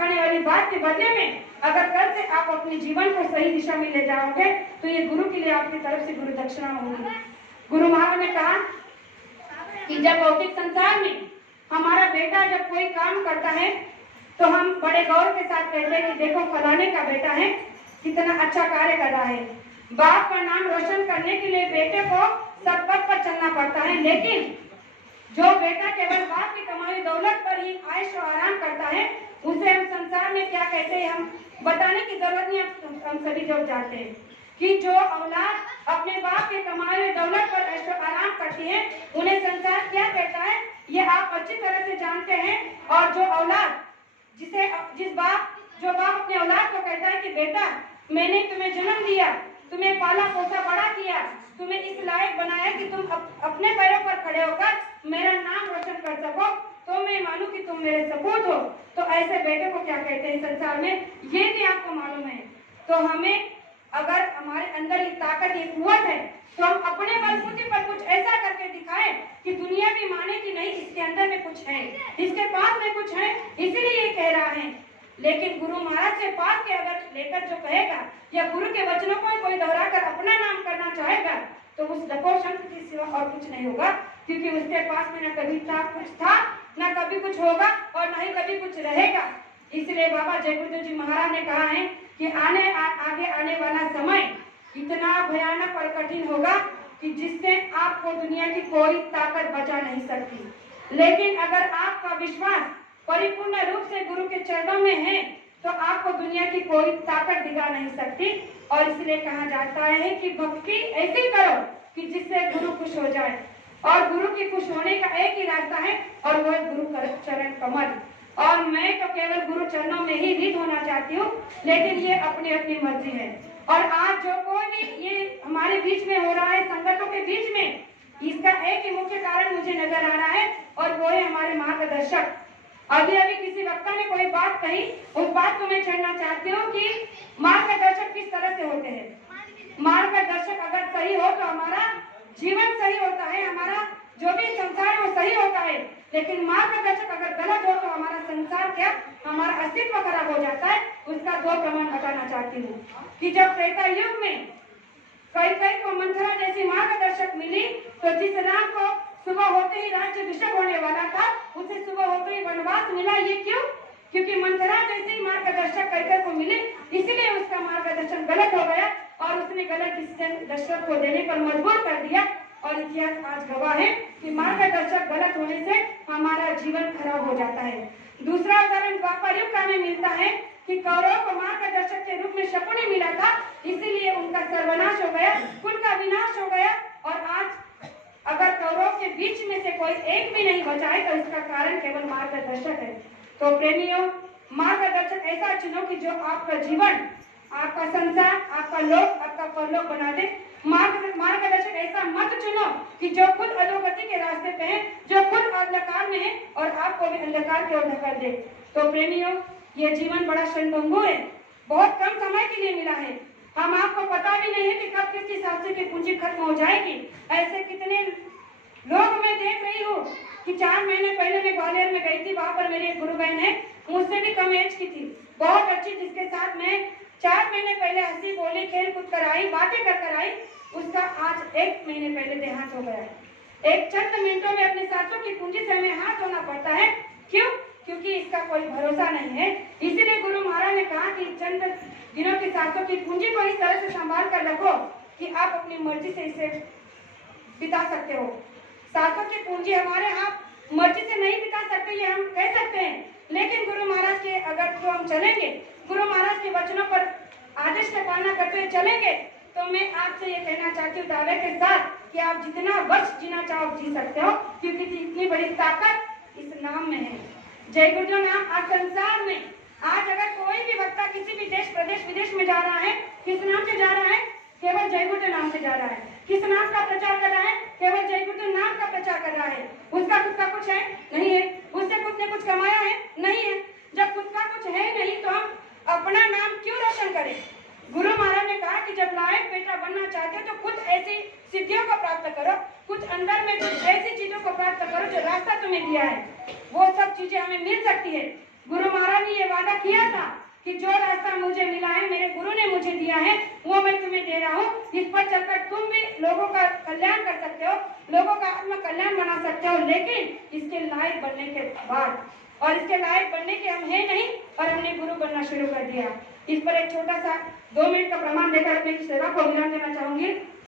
दुखाने वाली बात के बदले में अगर कल से आप अपने जीवन को सही दिशा में ले जाओगे तो ये गुरु के लिए आपकी तरफ से गुरु दक्षिणा होगी। गुरु महाराज ने कहा कि जब भौतिक संसार में हमारा बेटा जब कोई काम करता है तो हम बड़े गौर के साथ कहते हैं कि देखो फलाने का बेटा है कितना अच्छा कार्य कर रहा है। बाप का नाम रोशन करने के लिए बेटे को सब पथ पर चलना पड़ता है, लेकिन जो बेटा केवल बाप की कमाई दौलत पर ही आयश और आराम करता है उसे हम संसार में क्या कहते हैं, हम बताने की जरूरत नहीं, हम सभी लोग जानते हैं कि जो औलाद अपने बाप के कमाए हुए दौलत पर ऐश और आराम करती है उन्हें संसार क्या कहता है ये आप अच्छी तरह से जानते हैं। और जो औलाद जो बाप अपने औलाद को कहता है कि बेटा मैंने तुम्हें जन्म दिया, तुम्हें पाला पोसा बड़ा किया, तुम्हें इस लायक बनाया कि तुम अपने पैरों पर खड़े होकर मेरा नाम रोशन कर सको, तो मैं मानूं कि तुम मेरे सपूत हो। तो ऐसे बेटे को क्या कहते हैं संसार में, ये भी आपको मालूम है। तो हमें अगर हमारे अंदर ये ताकत ये कुव्वत है तो हम अपने बलबूते पर कुछ ऐसा करके दिखाएं कि दुनिया भी माने कि नहीं इसके अंदर में कुछ है, इसके पास में कुछ है, इसलिए ये कह रहा है। लेकिन गुरु महाराज से पास के अगर लेकर जो कहेगा या गुरु के वचनों को कोई दोहराकर अपना नाम करना चाहेगा तो उस लकोशंक के सिवा और कुछ नहीं होगा, क्योंकि उसके पास में न कभी कुछ था न कभी कुछ होगा और न ही कभी कुछ रहेगा। इसलिए बाबा जय गुरुदेव जी महाराज ने कहा है कि आगे आने वाला समय इतना भयानक और कठिन होगा कि जिससे आपको दुनिया की कोई ताकत बचा नहीं सकती। लेकिन अगर आपका विश्वास परिपूर्ण रूप से गुरु के चरणों में है तो आपको दुनिया की कोई ताकत दिखा नहीं सकती। और इसलिए कहा जाता है कि भक्ति ऐसी करो कि जिससे गुरु खुश हो जाए, और गुरु के खुश होने का एक ही रास्ता है और वह गुरु चरण कमल। और मैं तो केवल गुरु चरणों में ही रीत होना चाहती हूँ, लेकिन ये अपनी अपनी मर्जी है। और आज जो कोई भी ये हमारे बीच में हो रहा है संगतों के बीच में, इसका एक ही मुख्य कारण मुझे नजर आ रहा है और वो है हमारे मार्गदर्शक। अभी किसी वक्ता ने कोई बात कही, उस बात को मैं छेड़ना चाहती हूँ कि मार्गदर्शक किस तरह से होते हैं। मार्गदर्शक अगर सही हो तो हमारा जीवन सही होता है, हमारा जो भी संसार है वो सही होता है। लेकिन मार्गदर्शक अगर गलत हो तो हमारा संसार क्या, हमारा अस्तित्व खराब हो जाता है। उसका दो प्रमाण बताना चाहती हूँ कि जब त्रेता युग में कई को मंथरा जैसी मार्गदर्शक मिली तो जिस राम को सुबह होते ही राज्य अभिषेक होने वाला था उसे सुबह होते ही वनवास मिला। ये क्यों? क्योंकि मंथरा जैसी मार्गदर्शक कई को मिले, इसलिए उसका मार्गदर्शन गलत हो गया और उसने गलत डिसीजन दशरथ को देने पर मजबूर कर दिया। और इतिहास आज गवाह है कि मार्गदर्शक गलत होने से हमारा जीवन खराब हो जाता है। दूसरा उदाहरण द्वापर युग का में मिलता है कि कौरव को मार्गदर्शक के रूप में शकुनी मिला था, इसीलिए उनका सर्वनाश हो गया, कुल का विनाश हो गया। और आज अगर कौरव के बीच में से कोई एक भी नहीं बचा है तो इसका कारण केवल मार्गदर्शक है। तो प्रेमियों, मार्गदर्शक ऐसा चुनो कि जो आपका जीवन, आपका संसार, आपका लोक, आपका परलोक बना दे। मार्गदर्शक ऐसा मत चुनो कि जो खुद अधोगति के रास्ते पे है, जो खुद अंधकार में है और आपको भी अंधकार की ओर धकेल दे। तो प्रेमियों, ये जीवन बड़ा क्षणभंगुर है, बहुत कम समय के लिए मिला है। हम आपको पता भी नहीं है कि कब किसकी हिसाब की पूंजी खत्म हो जाएगी। ऐसे कितने लोग मैं देख रही हूँ कि 4 महीने पहले मैं ग्वालियर में गई थी, वहां पर मेरी एक गुरु बहन है, मुझसे भी कम एज की थी, बहुत अच्छी, जिसके साथ मैं 4 महीने पहले हंसी बोली खेल कूद कर आई, बातें कर आई। उसका आज 1 महीने पहले देहांत हो गया है। एक चंद मिनटों में अपने सासों की पूंजी से हमें हाथ धोना पड़ता है। क्यों? क्योंकि इसका कोई भरोसा नहीं है। इसीलिए गुरु महाराज ने कहा कि चंद दिनों की सांसों की पूंजी को इस तरह से संभाल कर रखो कि आप अपनी मर्जी से इसे बिता सकते हो। सांसों की पूंजी हमारे हाथ मर्जी से नहीं बिता सकते, ये हम कह सकते हैं, लेकिन गुरु महाराज के अगर तो हम चलेंगे, गुरु महाराज के वचनों पर आदेश का पालना करते हुए चलेंगे, तो मैं आपसे ये कहना चाहती हूँ दावे के साथ कि आप जितना वर्ष जीना चाहो जी सकते हो, क्योंकि इतनी बड़ी ताकत इस नाम में है। जय गुरुदेव नाम आज संसार में, आज अगर कोई भी वक्ता किसी भी देश, प्रदेश, विदेश में जा रहा है, किस नाम से जा रहा है? केवल जय गुरुदेव नाम से जा रहा है। किस नाम का प्रचार कर रहा है? केवल जय गुरुदेव नाम का प्रचार कर रहा है। उसका खुद का कुछ है? नहीं है। उसने खुद ने कुछ कमाया है? नहीं है। जब खुद का कुछ है नहीं तो हम अपना नाम क्यों रोशन करें? गुरु महाराज ने कहा कि जब लायक बेटा बनना चाहते हो तो कुछ ऐसी सिद्धियों को प्राप्त करो, कुछ अंदर में कुछ ऐसी चीजों को प्राप्त करो जो रास्ता तुम्हें दिया है, वो सब चीजें हमें मिल सकती है। गुरु महाराज ने ये वादा किया था कि जो रास्ता मुझे मिला है, मेरे गुरु ने मुझे दिया है, वो मैं तुम्हें दे रहा हूँ। इस पर चलकर तुम भी लोगों का कल्याण कर सकते हो, लोगों का आत्म कल्याण बना सकते हो, लेकिन इसके लायक बनने के बाद। और इसके लायक बनने के हम है नहीं, और हमने गुरु बनना शुरू कर दिया। इस पर एक छोटा सा 2 मिनट का प्रमाण देकर अपनी सेवा को विराम देना चाहूंगी।